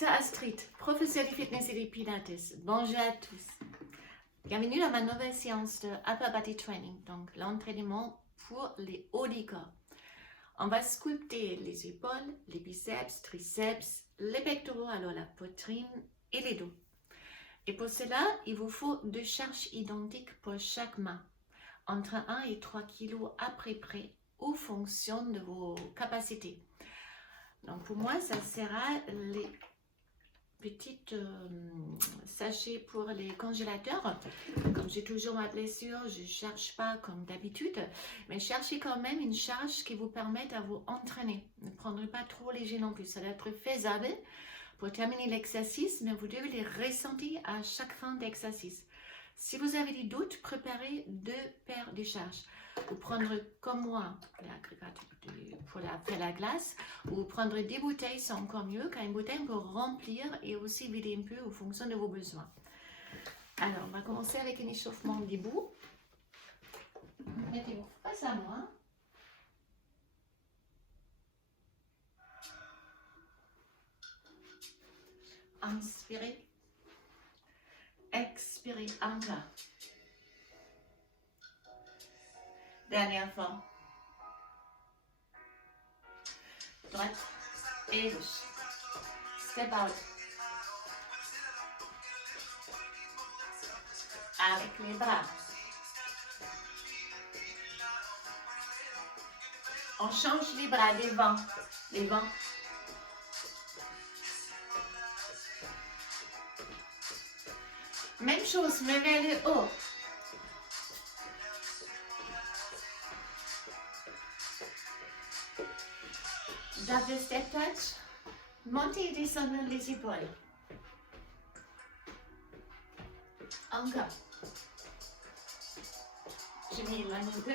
c'est Astrid, professeure de fitness et de pilates. Bonjour à tous. Bienvenue dans ma nouvelle séance de Upper Body Training, donc l'entraînement pour les hauts du corps. On va sculpter les épaules, les biceps, triceps, les pectoraux, alors la poitrine et les dos. Et pour cela, il vous faut 2 charges identiques pour chaque main, entre 1 et 3 kg à peu près, ou fonction de vos capacités. Donc pour moi, ça sera les petites sachets pour les congélateurs. Comme j'ai toujours ma blessure, je ne cherche pas comme d'habitude, mais cherchez quand même une charge qui vous permette à vous entraîner. Ne prendrez pas trop léger non plus, ça doit être faisable pour terminer l'exercice, mais vous devez les ressentir à chaque fin d'exercice. Si vous avez des doutes, préparez 2 paires de charges. Vous prendrez comme moi l'agrégat pour faire la glace, ou vous prendrez des bouteilles, c'est encore mieux, car une bouteille peut remplir et aussi vider un peu en fonction de vos besoins. Alors, on va commencer avec un échauffement debout. Mettez-vous face à moi. Inspirez. Expirez encore. Dernière fois. Droite et gauche. Step out. Avec les bras. On change les bras devant. Devant. Même chose, mais vers le haut. Double step touch. Montez et descendez les épaules. Encore. Je m'éloigne un peu.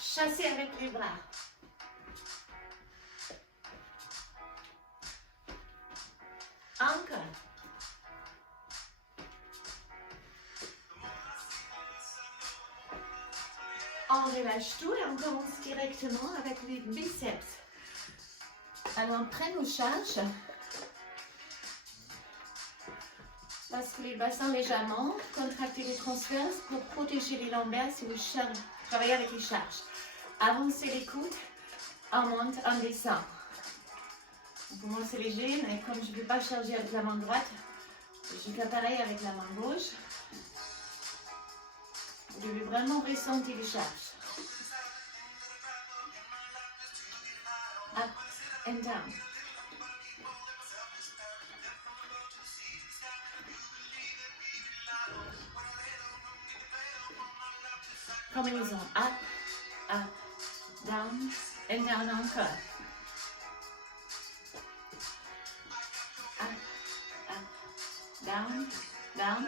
Chassez avec les bras. Encore. On relâche tout et on commence directement avec les biceps. Alors, on prend nos charges. Basculez le bassin légèrement. Contractez les transverses pour protéger les lombaires si vous travaillez avec les charges. Avancez les coudes. On monte, on descend. On commence léger, mais comme je ne peux pas charger avec la main droite, je fais pareil avec la main gauche. Vous devez vraiment ressentir les charges. Up and down. Combinaison. Up, up, down, and down encore. Up, up, down, down.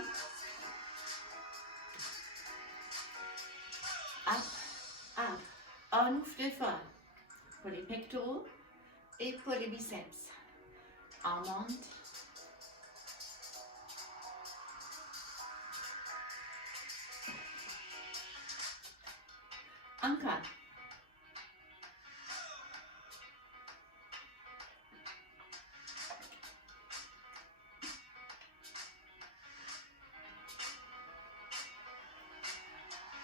Up, up. On ouvre fort pour les pectoraux et pour les biceps. On monte. Encore.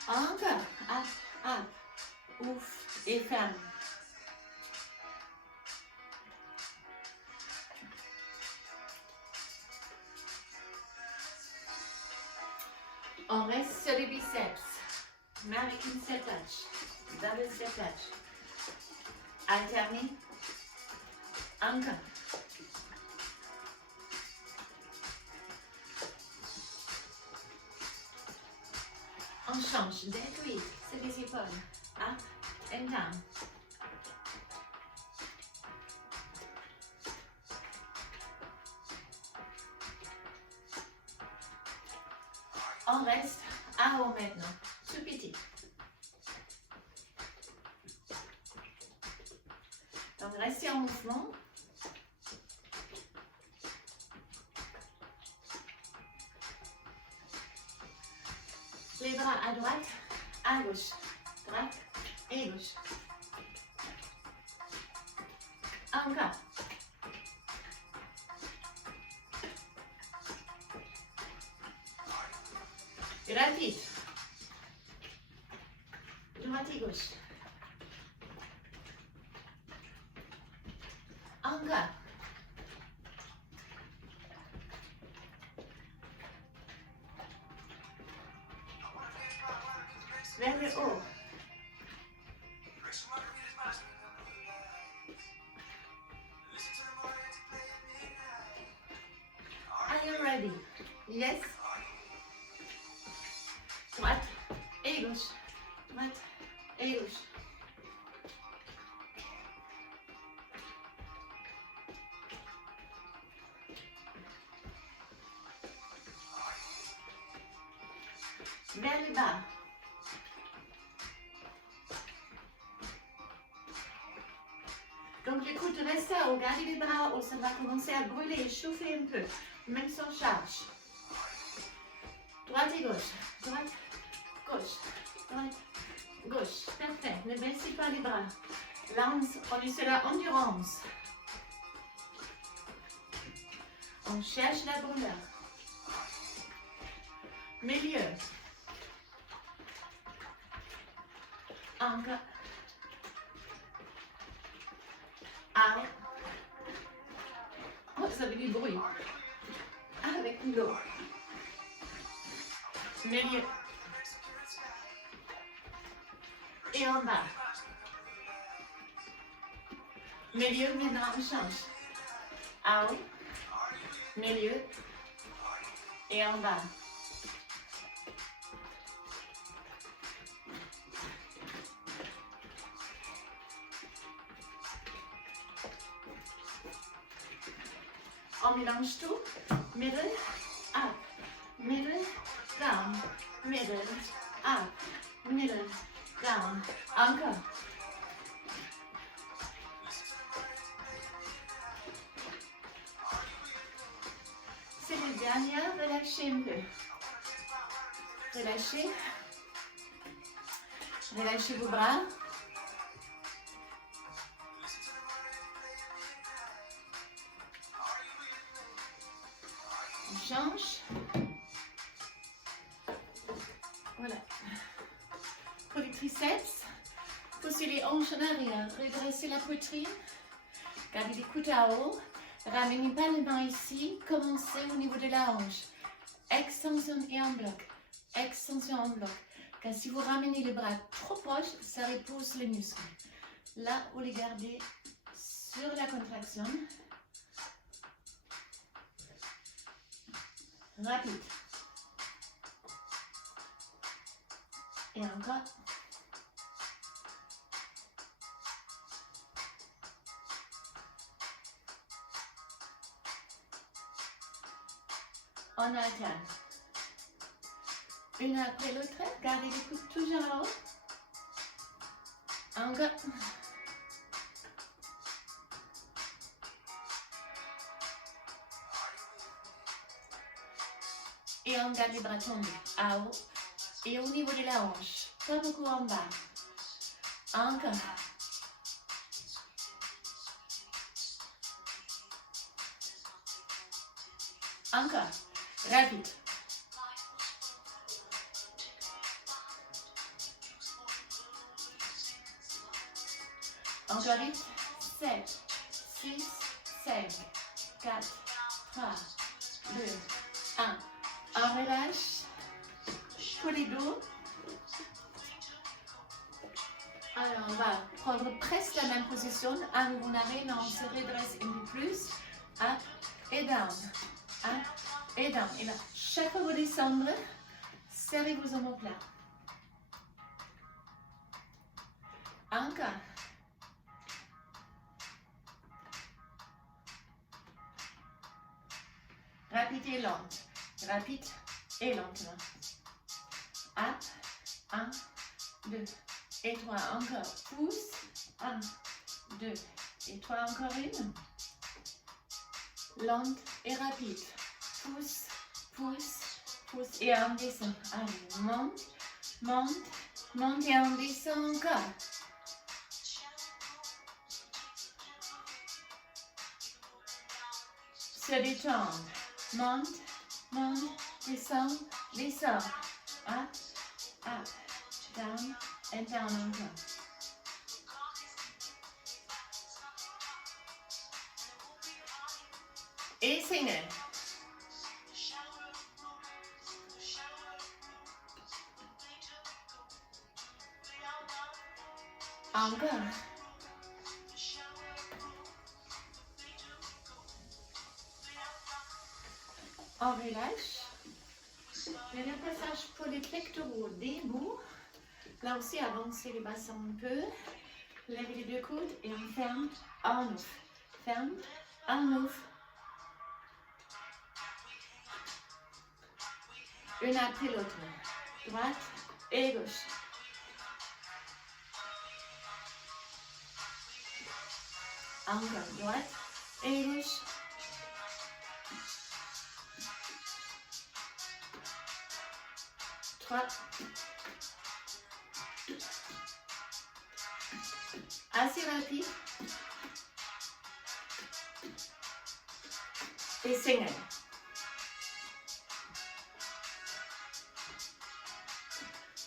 Encore. Up, up. Ouf et ferme. On reste sur les biceps, mais avec une step touch, double step touch. Alternez. Encore. On change d'appui sur les épaules. Up and down. On reste à haut maintenant, tout petit. Donc restez en mouvement. Les bras à droite, à gauche, droite et gauche. Encore. Rapide. Droite et gauche. Encore. Vers le haut. Are you ready? Yes. Droite et gauche. Droite et gauche. Vers le bas. Donc écoute, reste à haut, gardez les bras haut, ça va commencer à brûler et chauffer un peu, même sans charge. Droite et gauche, droite, gauche, droite, gauche. Parfait, ne baissez pas les bras. Là, on est sur la endurance. On cherche la brûleur. Milieu. Encore. Ah. Oh, ça fait du bruit. Avec l'eau. Milieu. Et en bas. Milieu, maintenant on change. Ah oui. Milieu. Et en bas. On mélange tout. Middle, up. Middle, down. Middle, up. Middle, down. Encore. C'est le dernier. Relâchez un peu. Relâchez. Relâchez vos bras. Change. Voilà. Pour les triceps, poussez les hanches en arrière, redressez la poitrine, gardez les coudes à haut, ramenez pas les mains ici, commencez au niveau de la hanche. Extension et en bloc. Extension en bloc. Car si vous ramenez les bras trop proches, ça repousse les muscles. Là, vous les gardez sur la contraction. Rapide. Et encore. On alterne. Une après l'autre. Gardez les coudes toujours en haut. Encore. Et on garde les bras tendus à haut et au niveau de la hanche. Pas beaucoup en bas. Encore. Encore. Rapide. Encore vite. 7, 6, 5, 4, 3, 2, 1. On relâche pour les dos. Alors, on va prendre presque la même position. À nouveau, on arrête, on se redresse un peu plus. Up et down. Up et down. Et là, chaque fois que vous descendez, serrez vos omoplates. Encore. Rapide et lente. Rapide et lentement. Up. 1, 2 et 3. Encore. Pousse. 1, 2 et 3. Encore une. Lente et rapide. Pousse, pousse, pousse et on descend. Allez, monte, monte, monte et on descend encore. se détendre. Monte, monte, descend, descend. Up, up, down, and down encore. Et single. Encore. On relâche. Le passage pour les pectoraux debout. Là aussi, avancez les bassins un peu. Lèvez les deux coudes et on ferme. On ouvre. Ferme. On ouvre. Une après l'autre. Droite et gauche. Encore. Droite et gauche. Trois. Assez rapide. Et single.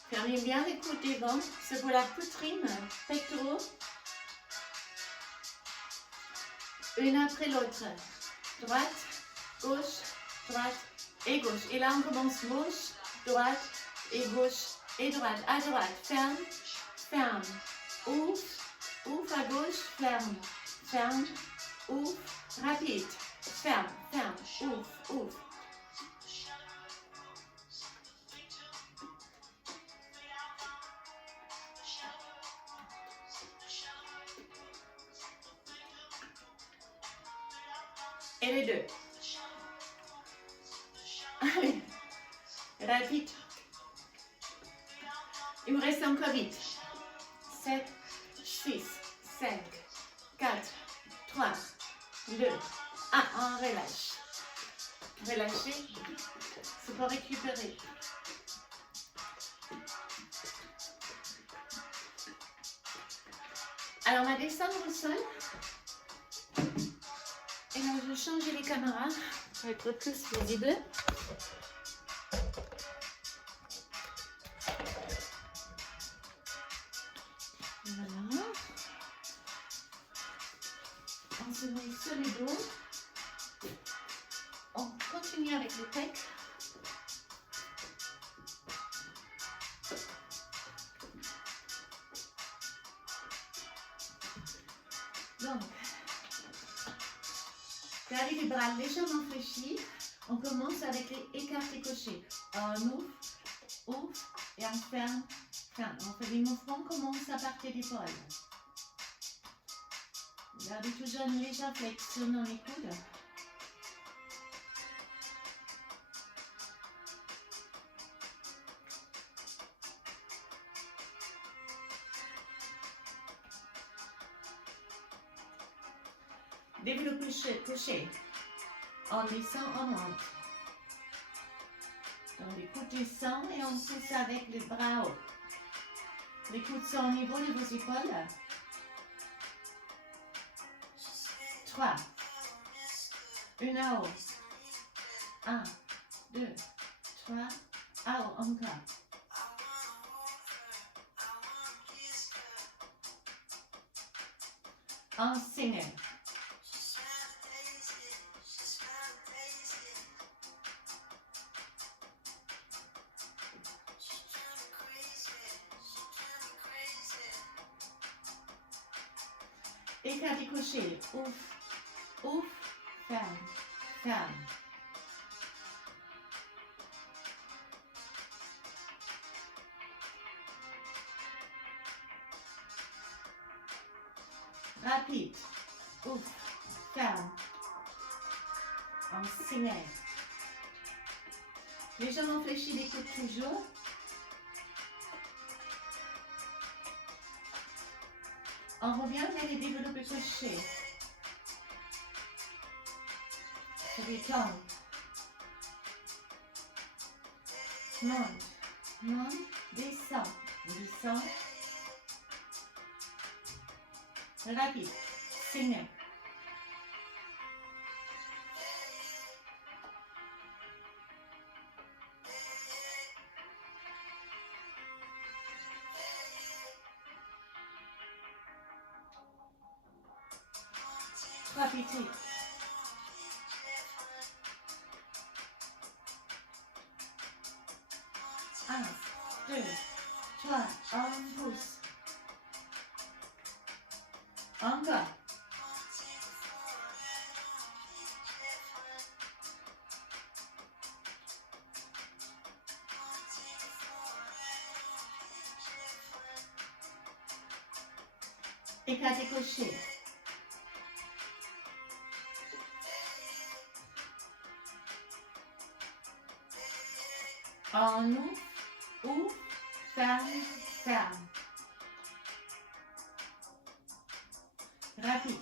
Fermez bien les coudes devant. C'est pour la poitrine, pectoraux. Une après l'autre. Droite, gauche, droite et gauche. Et là, on commence gauche, droite et gauche et droite. À droite, ferme, ferme. Ouvre, ouvre à gauche, ferme, ferme, ouvre, rapide. Ferme, ferme, ouvre, ouvre. Et les deux. Allez, rapide. Il me reste encore 8. 7, 6, 5, 4, 3, 2, 1. On relâche. Relâchez. C'est pour récupérer. Alors, on va descendre au sol. Et là, je vais changer les caméras pour être plus visible. Voilà. On se met sur les dos. On continue avec les pecs. Donc, gardez les bras légèrement fléchis. On commence avec les écartés cochés. On ouvre, ouvre et on ferme, ferme. On fait des mouvements, on commence à partir des épaules. Gardez toujours une légère flexion dans les coudes. Développé couché. On descend, on monte. Donc les coudes descendent et on pousse avec les bras hauts. Les coudes sont au niveau de vos épaules. 3. Une à haut. 1, 2, 3. À haut, encore. En single. Écarté couché, ouf, ouf, ferme, ferme. Rapide, ouf, ferme. En single. Légèrement fléchi les coudes toujours. On revient vers les développés couchés. Se détend. Monte, monte, descend, descend. Rapide, single. Rapidité. 1, 2, 3, on pousse. Encore. Écarté crochet. On ouvre, ferme, ferme. Rapide.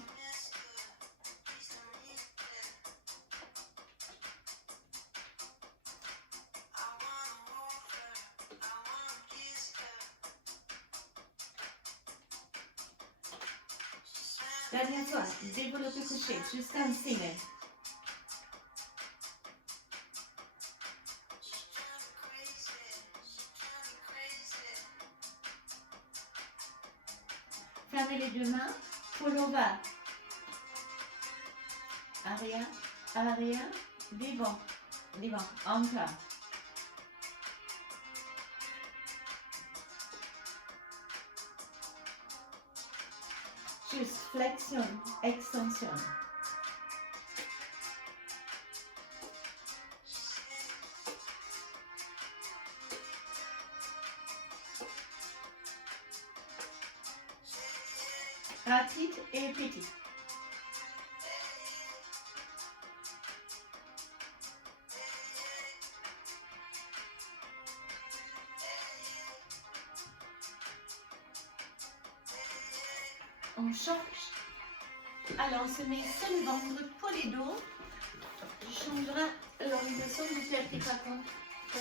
Dernière fois, développez crochet jusqu'à un signe. Fermez les deux mains, pullover. Arrière, arrière, devant, devant, encore. Juste flexion, extension. Rapide et petit. On change. Alors, on se met sur le ventre pour les dos. Je changerai l'orientation du tapis par contre.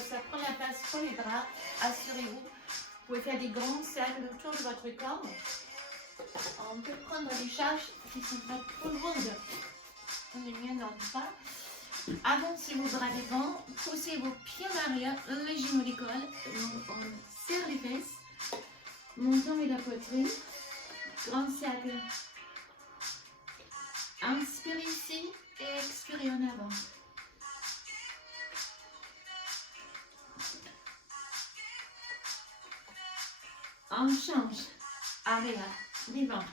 Ça prend la place pour les bras. Assurez-vous. Vous pouvez faire des grands cercles autour de votre corps. On peut prendre des charges qui ne sont pas trop lourdes. Les miennes n'en pas. Avancez vos bras devant. Poussez vos pieds en arrière. Les genoux décollent. On serre les fesses. Montons et la poitrine. Grand cercle. Inspirez ici et expirez en avant. On change. Arrière, devant.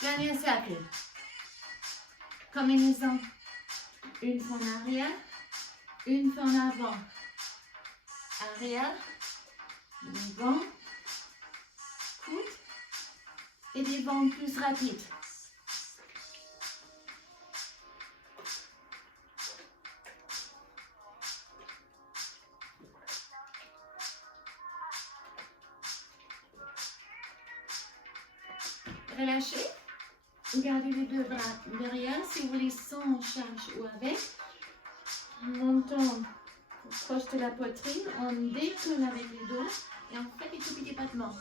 Dernier cercle. Combinaison. Une fois en arrière, une fois en avant. Arrière, devant, coude et devant plus rapide. Relâchez. Gardez les deux bras derrière si vous voulez sans charge ou avec. Montons proche de la poitrine. On décolle avec les dos et on fait des tout petits battements.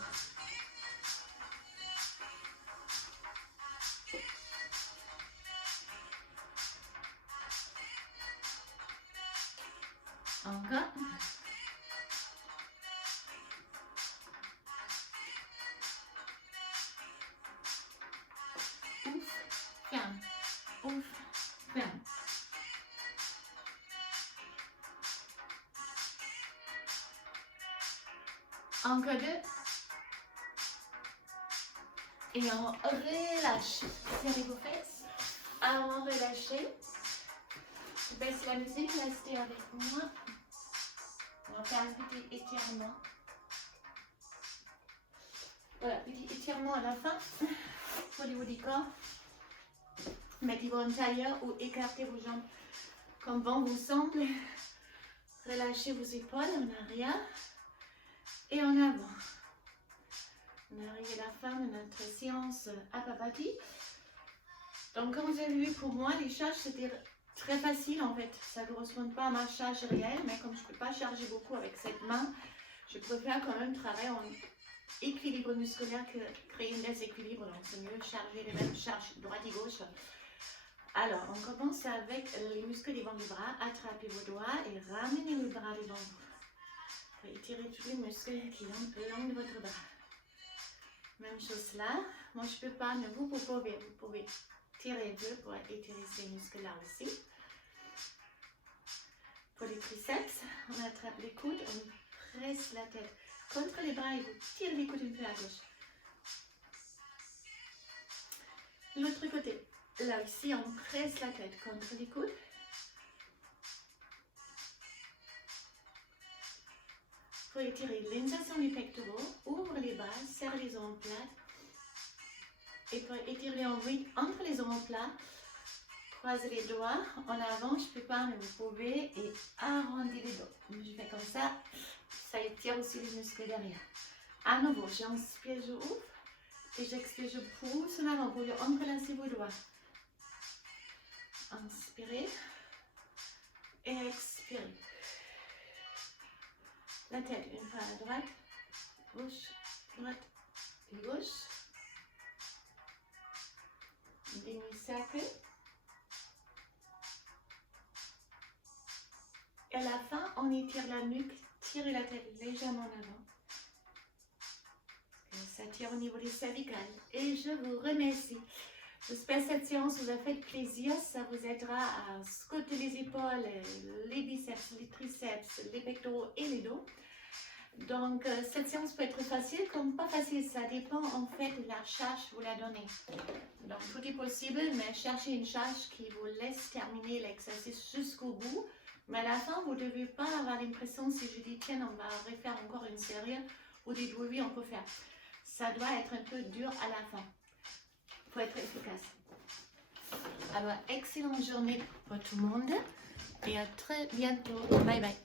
Encore. Ouf, ferme. Ouf, ferme. Encore deux. Et on relâche. Serrez vos fesses. Avant de relâcher. Baisse la musique, restez avec moi. On va faire un petit étirement. Voilà, petit étirement à la fin. Au niveau du corps. Mettez-vous en tailleur ou écartez vos jambes comme bon vous semble. Relâchez vos épaules en arrière et en avant. On arrive à la fin de notre séance Upper Body. Donc comme vous avez vu, pour moi les charges c'était très facile en fait. Ça ne correspond pas à ma charge réelle, mais comme je ne peux pas charger beaucoup avec cette main, je préfère quand même travailler en équilibre musculaire que créer un déséquilibre. Donc c'est mieux charger les mêmes charges droite et gauche Alors, on commence avec les muscles devant les bras. Attrapez vos doigts et ramenez le bras devant vous. Pour étirer tous les muscles qui ont le long de votre bras. Même chose là. Moi, je ne peux pas, mais vous pouvez tirer un peu pour étirer ces muscles-là aussi. Pour les triceps, on attrape les coudes, on presse la tête contre les bras et vous tirez les coudes un peu à gauche. L'autre côté. Là aussi, on presse la tête contre les coudes. Pour étirer l'insertion des pectoraux, ouvre les bras, serre les omoplates. Et pour étirer l'envie entre les omoplates, croisez les doigts en avant, je ne peux pas, mais vous pouvez, et arrondissez les dos. Je fais comme ça, ça étire aussi les muscles derrière. À nouveau, j'inspire, je ouvre, et j'expire, je pousse en avant pour entrelacer vos doigts. Inspirez, et expirez. La tête, une fois à droite, et gauche. Demi-cercle. Et à la fin, on étire la nuque, tirez la tête légèrement en avant. Ça tire au niveau des cervicales. Et je vous remercie. J'espère que cette séance vous a fait plaisir. Ça vous aidera à sculpter les épaules, les biceps, les triceps, les pectoraux et les dos. Donc, cette séance peut être facile comme pas facile. Ça dépend en fait de la charge que vous la donnez. Donc, tout est possible, mais cherchez une charge qui vous laisse terminer l'exercice jusqu'au bout. Mais à la fin, vous ne devez pas avoir l'impression, si je dis tiens, on va refaire encore une série, vous dites oui, oui, on peut faire. Ça doit être un peu dur à la fin pour être efficace. Alors, excellente journée pour tout le monde et à très bientôt. Bye bye.